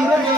Thank you.